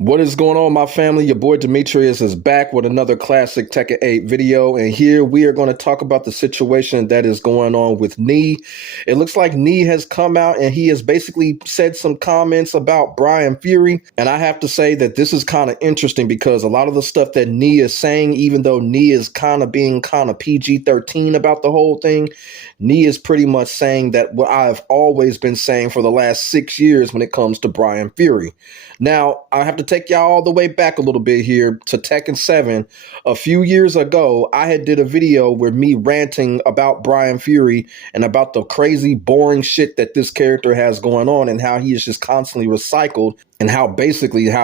What is going on, my family? Your boy Demetrius is back with another classic Tekken 8 video, and here we are going to talk about the situation that is going on with Nee. It looks like Nee has come out and he has basically said some comments about Bryan Fury, and I have to say that this is kind of interesting because a lot of the stuff that Nee is saying, even though Nee is kind of being kind of PG-13 about the whole thing, Nee is pretty much saying that what I've always been saying for the last 6 years when it comes to Bryan Fury. Now, I have to take y'all all the way back a little bit here to Tekken 7. A few years ago, I had did a video with me ranting about Bryan Fury and about the crazy, boring shit that this character has going on and how he is just constantly recycled and how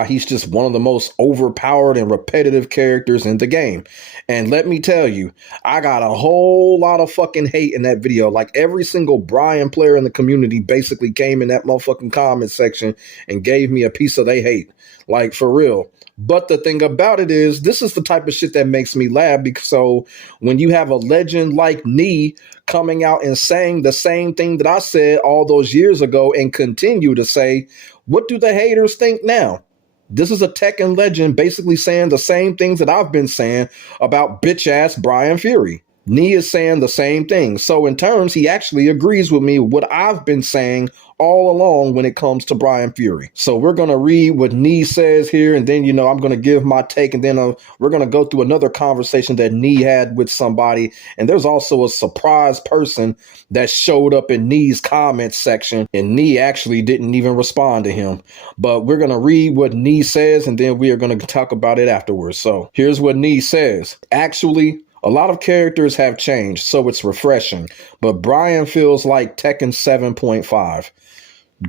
he's just one of the most overpowered and repetitive characters in the game. And let me tell you, I got a whole lot of fucking hate in that video. Like every single Bryan player in the community basically came in that motherfucking comment section and gave me a piece of they hate. Like for real. But the thing about it is, this is the type of shit that makes me laugh. Because so when you have a legend like Nee coming out and saying the same thing that I said all those years ago and continue to say, what do the haters think now? This is a Tekken legend basically saying the same things that I've been saying about bitch-ass Bryan Fury. Nee is saying the same thing. So in terms, he actually agrees with me what I've been saying all along when it comes to Bryan Fury. So we're going to read what Nee says here, and then, I'm going to give my take, and then we're going to go through another conversation that Nee had with somebody. And there's also a surprise person that showed up in Nee's comments section, and Nee actually didn't even respond to him. But we're going to read what Nee says, and then we are going to talk about it afterwards. So here's what Nee says. Actually, a lot of characters have changed, so it's refreshing, but Bryan feels like Tekken 7.5.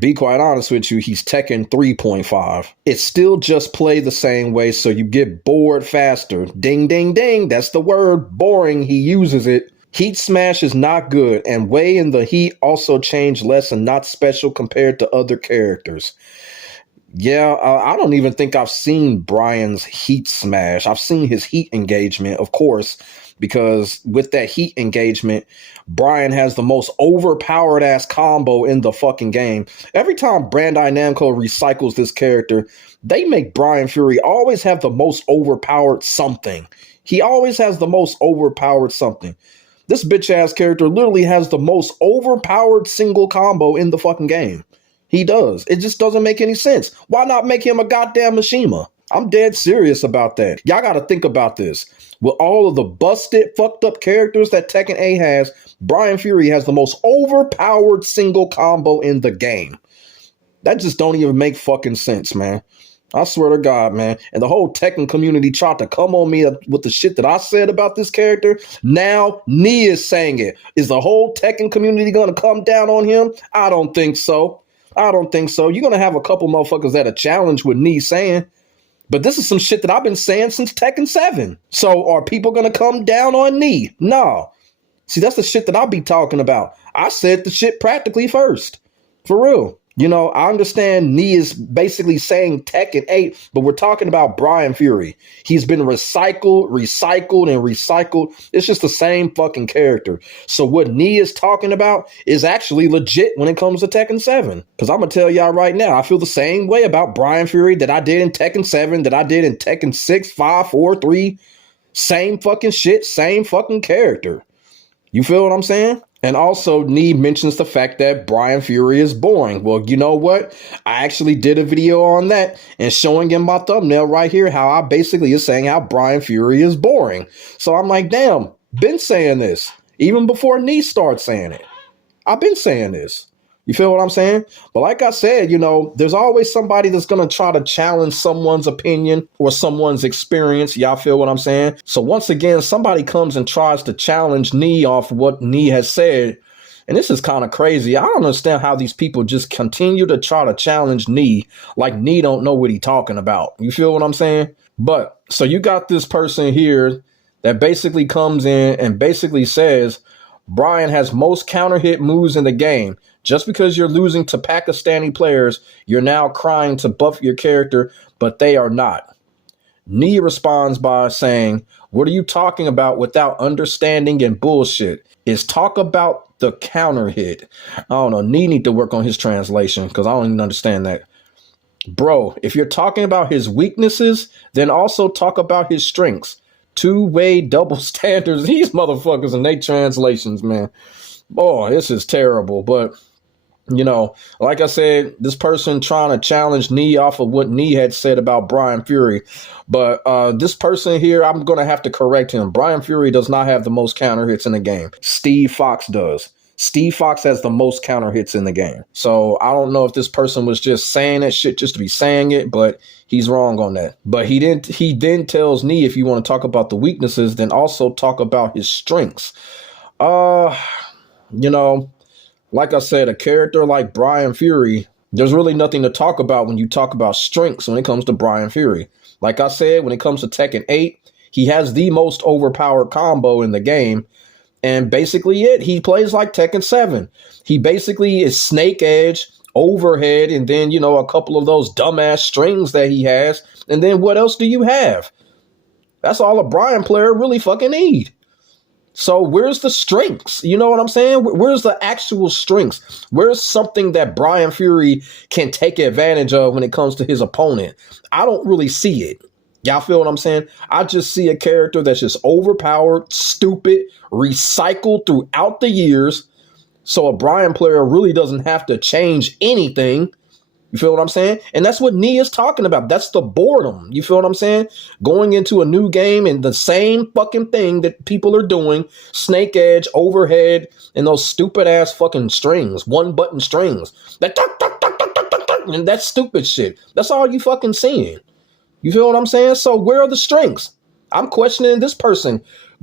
Be quite honest with you, he's Tekken 3.5. It's still just play the same way, so you get bored faster. Ding, ding, ding, that's the word, boring, he uses it. Heat Smash is not good, and Way in the Heat also changed less and not special compared to other characters. Yeah, I don't even think I've seen Bryan's Heat Smash. I've seen his Heat engagement, of course, because with that Heat engagement, Bryan has the most overpowered ass combo in the fucking game. Every time Bandai Namco recycles this character, they make Bryan Fury always have the most overpowered something. He always has the most overpowered something. This bitch ass character literally has the most overpowered single combo in the fucking game. He does. It just doesn't make any sense. Why not make him a goddamn Mishima? I'm dead serious about that. Y'all got to think about this. With all of the busted, fucked up characters that Tekken 8 has, Bryan Fury has the most overpowered single combo in the game. That just don't even make fucking sense, man. I swear to God, man. And the whole Tekken community tried to come on me with the shit that I said about this character. Now, Nee is saying it. Is the whole Tekken community going to come down on him? I don't think so. I don't think so. You're going to have a couple motherfuckers that are challenged with Nee saying, but this is some shit that I've been saying since Tekken 7. So are people going to come down on Nee? No. See, that's the shit that I'll be talking about. I said the shit practically first. For real. I understand Nee is basically saying Tekken 8, but we're talking about Bryan Fury. He's been recycled, and recycled. It's just the same fucking character. So what Nee is talking about is actually legit when it comes to Tekken 7. Because I'm going to tell y'all right now, I feel the same way about Bryan Fury that I did in Tekken 7, that I did in Tekken 6, 5, 4, 3. Same fucking shit, same fucking character. You feel what I'm saying? And also, Nee mentions the fact that Bryan Fury is boring. Well, you know what? I actually did a video on that and showing in my thumbnail right here how I basically is saying how Bryan Fury is boring. So I'm like, damn, been saying this. Even before Nee starts saying it. I've been saying this. You feel what I'm saying? But like I said, there's always somebody that's going to try to challenge someone's opinion or someone's experience. Y'all feel what I'm saying? So once again, somebody comes and tries to challenge Nee off what Nee has said. And this is kind of crazy. I don't understand how these people just continue to try to challenge Nee like Nee don't know what he's talking about. You feel what I'm saying? But so you got this person here that basically comes in and basically says Bryan has most counter hit moves in the game. Just because you're losing to Pakistani players, you're now crying to buff your character, but they are not. Nee responds by saying, what are you talking about without understanding and bullshit? Is talk about the counter hit. I don't know. Nee need to work on his translation because I don't even understand that. Bro, if you're talking about his weaknesses, then also talk about his strengths. Two-way double standards. These motherfuckers and they translations, man. Boy, this is terrible. But, like I said, this person trying to challenge Nee off of what Nee had said about Bryan Fury. But this person here, I'm going to have to correct him. Bryan Fury does not have the most counter hits in the game. Steve Fox does. Steve Fox has the most counter hits in the game. So I don't know if this person was just saying that shit just to be saying it, but he's wrong on that. But he then tells Nee, if you want to talk about the weaknesses, then also talk about his strengths. Like I said, a character like Bryan Fury, there's really nothing to talk about when you talk about strengths when it comes to Bryan Fury. Like I said, when it comes to Tekken 8, he has the most overpowered combo in the game. And basically he plays like Tekken 7. He basically is snake edge, overhead, and then, a couple of those dumbass strings that he has. And then what else do you have? That's all a Bryan player really fucking need. So where's the strengths? You know what I'm saying? Where's the actual strengths? Where's something that Bryan Fury can take advantage of when it comes to his opponent? I don't really see it. Y'all feel what I'm saying? I just see a character that's just overpowered, stupid, recycled throughout the years. So a Bryan player really doesn't have to change anything. You feel what I'm saying? And that's what Nee is talking about. That's the boredom. You feel what I'm saying? Going into a new game and the same fucking thing that people are doing. Snake edge, overhead, and those stupid ass fucking strings. One button strings. And that stupid shit. That's all you fucking seeing. You feel what I'm saying? So where are the strengths? I'm questioning this person.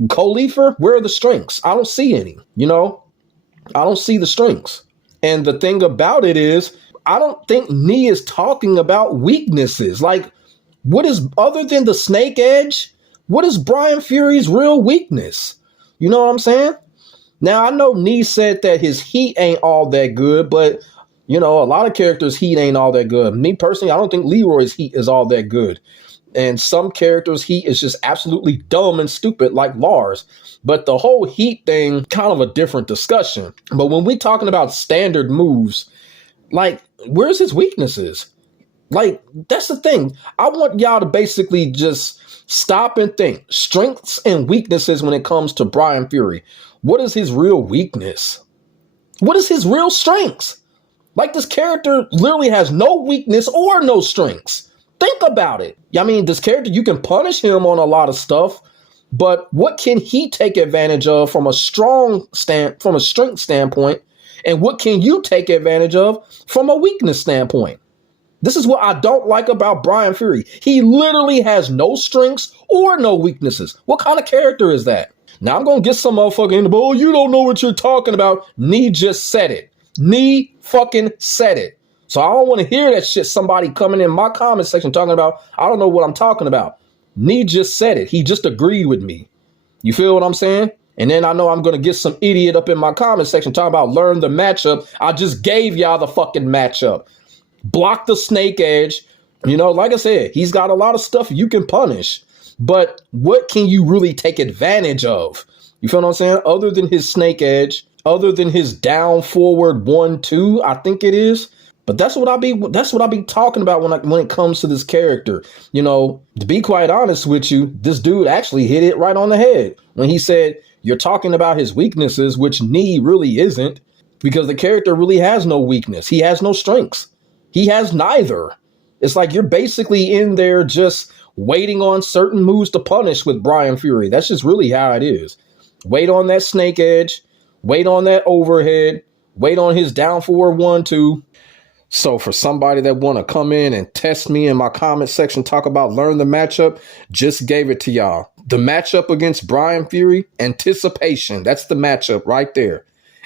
Khalifa, where are the strengths? I don't see any, I don't see the strengths. And the thing about it is, I don't think Nee is talking about weaknesses. Like, what is, other than the snake edge, what is Bryan Fury's real weakness? You know what I'm saying? Now, I know Nee said that his heat ain't all that good, but a lot of characters' heat ain't all that good. Me personally, I don't think Leroy's heat is all that good. And some characters' heat is just absolutely dumb and stupid, like Lars. But the whole heat thing, kind of a different discussion. But when we talking about standard moves, like, where's his weaknesses? Like, that's the thing. I want y'all to basically just stop and think. Strengths and weaknesses when it comes to Bryan Fury. What is his real weakness? What is his real strengths? Like, this character literally has no weakness or no strengths. Think about it. I mean, this character, you can punish him on a lot of stuff, but what can he take advantage of from a strength standpoint? And what can you take advantage of from a weakness standpoint? This is what I don't like about Bryan Fury. He literally has no strengths or no weaknesses. What kind of character is that? Now I'm going to get some motherfucker in the bowl. You don't know what you're talking about. Nee just said it. Nee fucking said it. So I don't want to hear that shit. Somebody coming in my comment section talking about, I don't know what I'm talking about. Nee just said it. He just agreed with me. You feel what I'm saying? And then I know I'm going to get some idiot up in my comment section talking about learn the matchup. I just gave y'all the fucking matchup. Block the snake edge. Like I said, he's got a lot of stuff you can punish. But what can you really take advantage of? You feel what I'm saying? Other than his snake edge, other than his down forward 1-2, I think it is. But that's what I be talking about when it comes to this character. To be quite honest with you, this dude actually hit it right on the head when he said, you're talking about his weaknesses, which Nee really isn't, because the character really has no weakness. He has no strengths. He has neither. It's like you're basically in there just waiting on certain moves to punish with Bryan Fury. That's just really how it is. Wait on that snake edge. Wait on that overhead. Wait on his down forward 1-2. So for somebody that want to come in and test me in my comment section, talk about learn the matchup, just gave it to y'all. The matchup against Bryan Fury, anticipation. That's the matchup right there.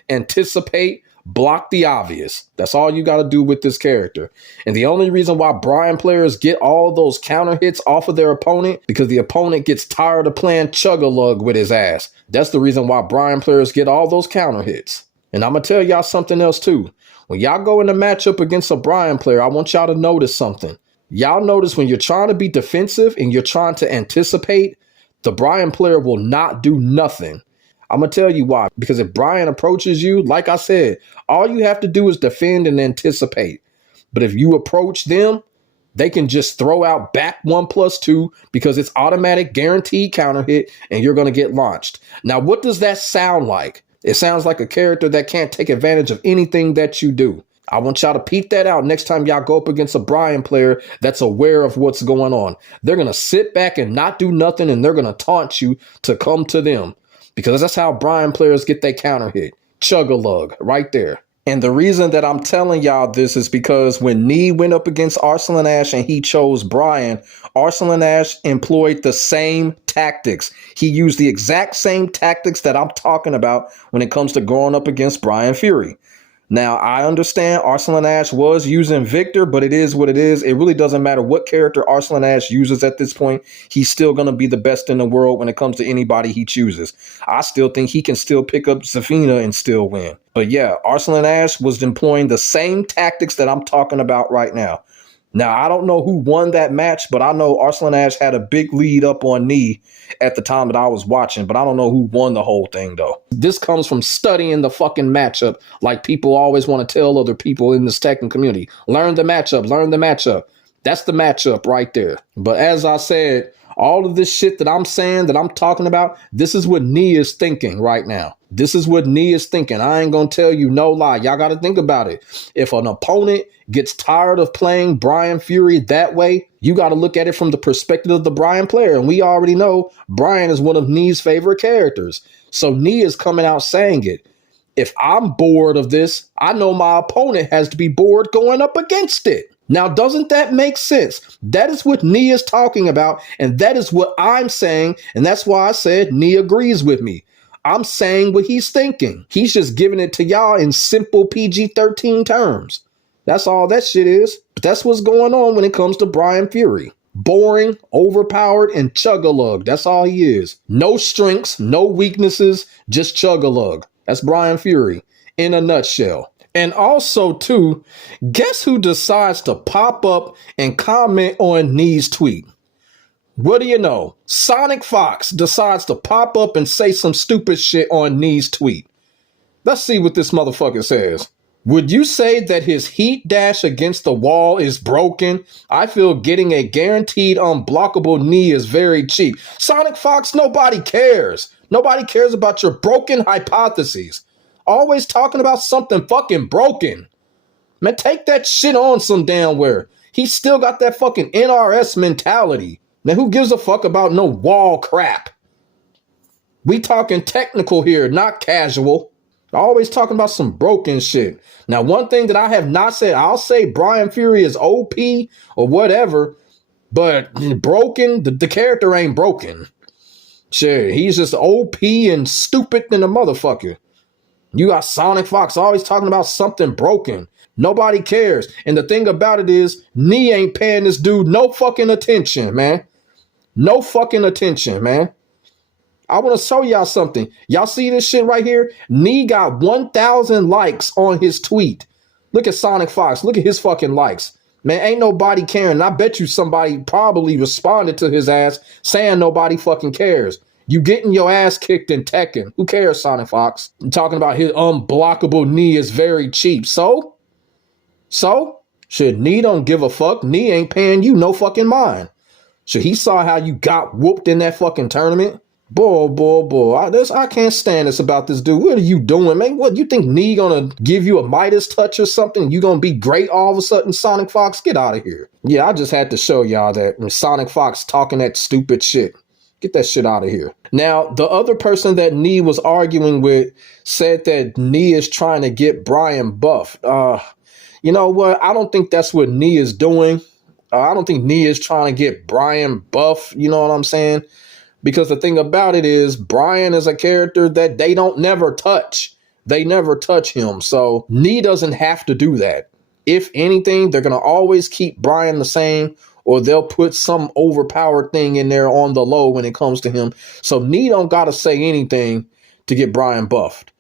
Anticipate, block the obvious. That's all you got to do with this character. And the only reason why Bryan players get all those counter hits off of their opponent, because the opponent gets tired of playing chug-a-lug with his ass. That's the reason why Bryan players get all those counter hits. And I'm going to tell y'all something else too. When y'all go in a matchup against a Bryan player, I want y'all to notice something. Y'all notice when you're trying to be defensive and you're trying to anticipate, the Bryan player will not do nothing. I'm going to tell you why. Because if Bryan approaches you, like I said, all you have to do is defend and anticipate. But if you approach them, they can just throw out back 1+2 because it's automatic guaranteed counter hit and you're going to get launched. Now, what does that sound like? It sounds like a character that can't take advantage of anything that you do. I want y'all to peep that out next time y'all go up against a Bryan player that's aware of what's going on. They're going to sit back and not do nothing, and they're going to taunt you to come to them, because that's how Bryan players get their counter hit. Chug-a-lug right there. And the reason that I'm telling y'all this is because when Nee went up against Arslan Ash and he chose Bryan, Arslan Ash employed the same tactics. He used the exact same tactics that I'm talking about when it comes to going up against Bryan Fury. Now, I understand Arslan Ash was using Victor, but it is what it is. It really doesn't matter what character Arslan Ash uses at this point. He's still going to be the best in the world when it comes to anybody he chooses. I still think he can still pick up Zafina and still win. But yeah, Arslan Ash was employing the same tactics that I'm talking about right now. Now, I don't know who won that match, but I know Arslan Ash had a big lead up on Nee at the time that I was watching, but I don't know who won the whole thing, though. This comes from studying the fucking matchup, like people always want to tell other people in this Tekken community. Learn the matchup, learn the matchup. That's the matchup right there. But as I said, all of this shit that I'm saying, that I'm talking about, this is what Nee is thinking right now. This is what Nee is thinking. I ain't gonna tell you no lie. Y'all got to think about it. If an opponent gets tired of playing Bryan Fury that way, you got to look at it from the perspective of the Bryan player. And we already know Bryan is one of Nee's favorite characters. So Nee is coming out saying it. If I'm bored of this, I know my opponent has to be bored going up against it. Now, doesn't that make sense? That is what Nee is talking about, and that is what I'm saying, and that's why I said Nee agrees with me. I'm saying what he's thinking. He's just giving it to y'all in simple PG-13 terms. That's all that shit is. But that's what's going on when it comes to Bryan Fury. Boring, overpowered, and chug-a-lug. That's all he is. No strengths, no weaknesses, just chug-a-lug. That's Bryan Fury in a nutshell. And also, too, guess who decides to pop up and comment on Nee's tweet? What do you know? Sonic Fox decides to pop up and say some stupid shit on Nee's tweet. Let's see what this motherfucker says. Would you say that his heat dash against the wall is broken? I feel getting a guaranteed unblockable knee is very cheap. Sonic Fox, nobody cares. Nobody cares about your broken hypotheses. Always talking about something fucking broken. Man, take that shit on some damn where. He's still got that fucking NRS mentality. Now, who gives a fuck about no wall crap? We talking technical here, not casual. Always talking about some broken shit. Now, one thing that I have not said, I'll say Bryan Fury is OP or whatever, but broken, the character ain't broken. Shit, he's just OP and stupid than a motherfucker. You got Sonic Fox always talking about something broken. Nobody cares. And the thing about it is, Nee ain't paying this dude no fucking attention, man. No fucking attention, man. I want to show y'all something. Y'all see this shit right here? Nee got 1,000 likes on his tweet. Look at Sonic Fox. Look at his fucking likes. Man, ain't nobody caring. I bet you somebody probably responded to his ass saying nobody fucking cares. You getting your ass kicked in Tekken. Who cares, Sonic Fox? I'm talking about his unblockable knee is very cheap. So? Shit, Nee don't give a fuck. Nee ain't paying you no fucking mind. Shit, he saw how you got whooped in that fucking tournament. Boy. I can't stand this about this dude. What are you doing, man? What, you think Nee gonna give you a Midas touch or something? You gonna be great all of a sudden, Sonic Fox? Get out of here. Yeah, I just had to show y'all that Sonic Fox talking that stupid shit. Get that shit out of here. Now, the other person that Nee was arguing with said that Nee is trying to get Bryan buffed. You know what? I don't think that's what Nee is doing. I don't think Nee is trying to get Bryan buff. You know what I'm saying? Because the thing about it is, Bryan is a character that they don't never touch. They never touch him. So Nee doesn't have to do that. If anything, they're going to always keep Bryan the same, or they'll put some overpowered thing in there on the low when it comes to him. So Nee don't got to say anything to get Bryan buffed.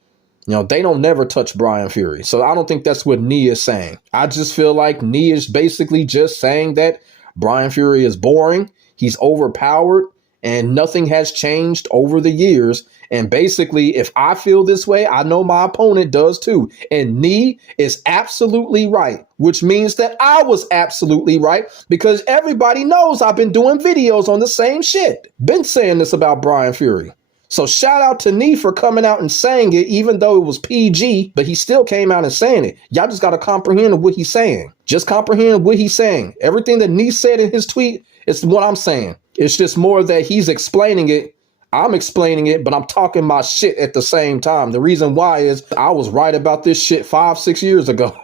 You know, they don't never touch Bryan Fury. So I don't think that's what Nee is saying. I just feel like Nee is basically just saying that Bryan Fury is boring. He's overpowered. and nothing has changed over the years. And basically, if I feel this way, I know my opponent does too. And Nee is absolutely right, which means that I was absolutely right, because everybody knows I've been doing videos on the same shit. Been saying this about Bryan Fury. So shout out to Nee for coming out and saying it, even though it was PG, but he still came out and saying it. Y'all just got to comprehend what he's saying. Just comprehend what he's saying. Everything that Nee said in his tweet is what I'm saying. It's just more that he's explaining it. I'm explaining it, but I'm talking my shit at the same time. The reason why is I was right about this shit 5-6 years ago.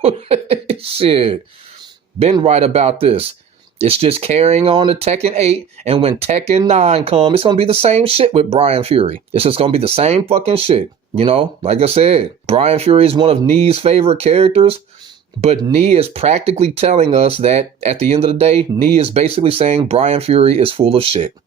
Shit. Been right about this. It's just carrying on to Tekken 8. And when Tekken 9 come, it's going to be the same shit with Bryan Fury. It's just going to be the same fucking shit. You know, like I said, Bryan Fury is one of Nee's favorite characters. But Nee is practically telling us that at the end of the day, Nee is basically saying Bryan Fury is full of shit.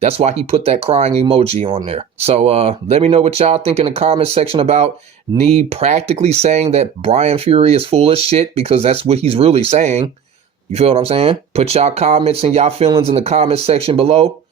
That's why he put that crying emoji on there. So let me know what y'all think in the comment section about Nee practically saying that Bryan Fury is full of shit, because that's what he's really saying. You feel what I'm saying? Put y'all comments and y'all feelings in the comment section below.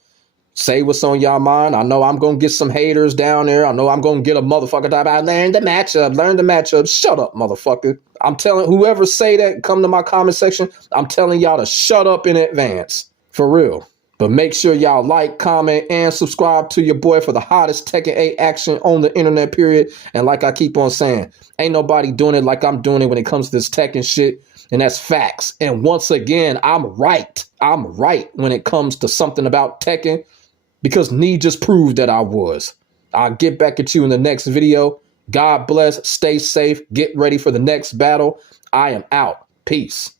Say what's on y'all mind. I know I'm going to get some haters down there. I know I'm going to get a motherfucker talk about learn the matchup. Shut up, motherfucker. I'm telling whoever say that, come to my comment section. I'm telling y'all to shut up in advance. For real. But make sure y'all like, comment, and subscribe to your boy for the hottest Tekken 8 action on the internet, period. And like I keep on saying, ain't nobody doing it like I'm doing it when it comes to this Tekken shit. And that's facts. And once again, I'm right. I'm right when it comes to something about Tekken, because Nee just proved that I was. I'll get back at you in the next video. God bless. Stay safe. Get ready for the next battle. I am out. Peace.